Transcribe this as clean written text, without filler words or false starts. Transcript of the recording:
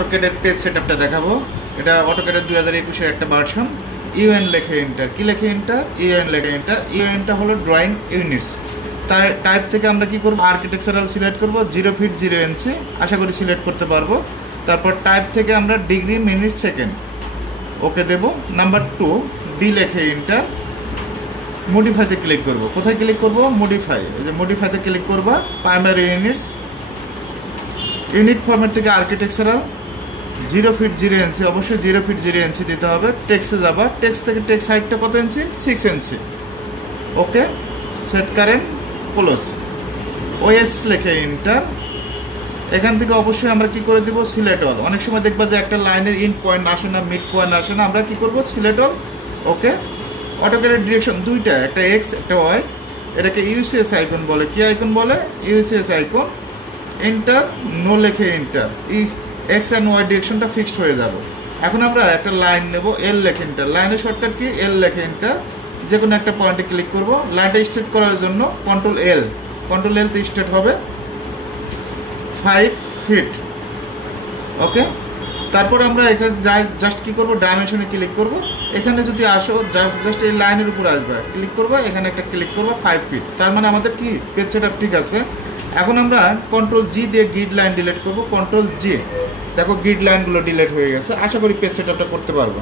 অটোক্যাডের page সেটআপটা দেখাবো। এটা অটোক্যাডের 2021 এর একটা ভার্সন। ইউএন লেখে এন্টার। কি লেখে এন্টার? ইউএন লেখে এন্টার। ইউএনটা হলো ড্রয়িং ইউনিটস। তার টাইপ থেকে আমরা কি করব? আর্কিটেকচারাল সিলেক্ট করব, 0 ফিট 0 ইঞ্চি, আশা করি সিলেক্ট করতে পারবো। তারপর টাইপ থেকে আমরা ডিগ্রি, মিনিট, সেকেন্ড ওকে দেব। নাম্বার 2 ডি লেখে এন্টার। মডিফাইতে ক্লিক করব। কোথায় ক্লিক করব? মডিফাই। এই যে মডিফাইতে ক্লিক করবা। প্রাইমারি ইউনিটস, ইউনিট ফরম্যাট থেকে আর্কিটেকচারাল, 0 ফিট 0 ইঞ্চি, অবশ্যই 0 ফিট 0 ইঞ্চি দিতে হবে। টেক্সটে যাবা, টেক্সট থেকে টেক্সট হাইটটা কত ইঞ্চি? 6 ইঞ্চি। ওকে, সেট কারেন্ট, ক্লোজ। ওএস লেখে এন্টার। এখান থেকে অবশ্যই আমরা কি করে দিব? Select all. অনেক সময় দেখবা যে একটা লাইনের ইন পয়েন্ট আসে না, মিড পয়েন্ট আসে না, আমরা কি করব? Select all. ওকে। অটোক্যাডের ডিরেকশন দুইটা, একটা এক্স একটা ওয়াই। এটাকে ইউসিএস আইকন বলে। কি আইকন বলে? UCS icon. এন্টার, নো লেখে এন্টার। এক্স অ্যান্ড ওয়াই ডিরেকশনটা ফিক্সড হয়ে যাবে। এখন আমরা একটা লাইন নেব, এল লেখে এন্টার। লাইনের শর্টকাট কি? এল লেখে এন্টার। যে কোনো একটা পয়েন্টে ক্লিক করব। লাইনটা স্ট্রেট করার জন্য কন্ট্রোল এল তে স্ট্রেট হবে 5 ফিট। ওকে। তারপর আমরা এখানে জাস্ট কি করব? ডাইমেনশনে ক্লিক করব। এখানে যদি আসো, জাস্ট এই লাইনের উপর আসবে, ক্লিক করবা, এখানে একটা ক্লিক করবা, 5 ফিট। তার মানে আমাদের কি পেজ সেটআপ ঠিক আছে। এখন আমরা কন্ট্রোল জি দিয়ে গ্রিড লাইন ডিলিট করব। কন্ট্রোল জি, দেখো গ্রিড লাইনগুলো ডিলিট হয়ে গেছে। আশা করি পেজ সেটআপটা করতে পারবো।